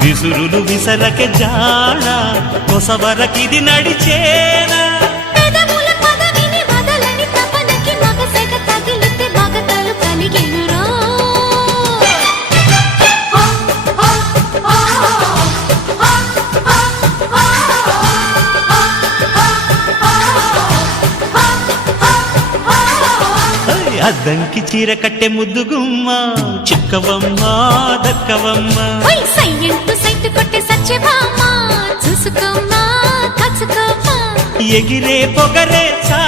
విసురులు విసరకే జాడ కొసవరకిది నడిచేనా అద్దంకి చీర కట్టె ముద్దుగుమ్మ చిక్కవమ్మ దక్కవమ్మ సైట్ కొట్టే చూసుకోమ్మా ఎగిరే పొగరే చా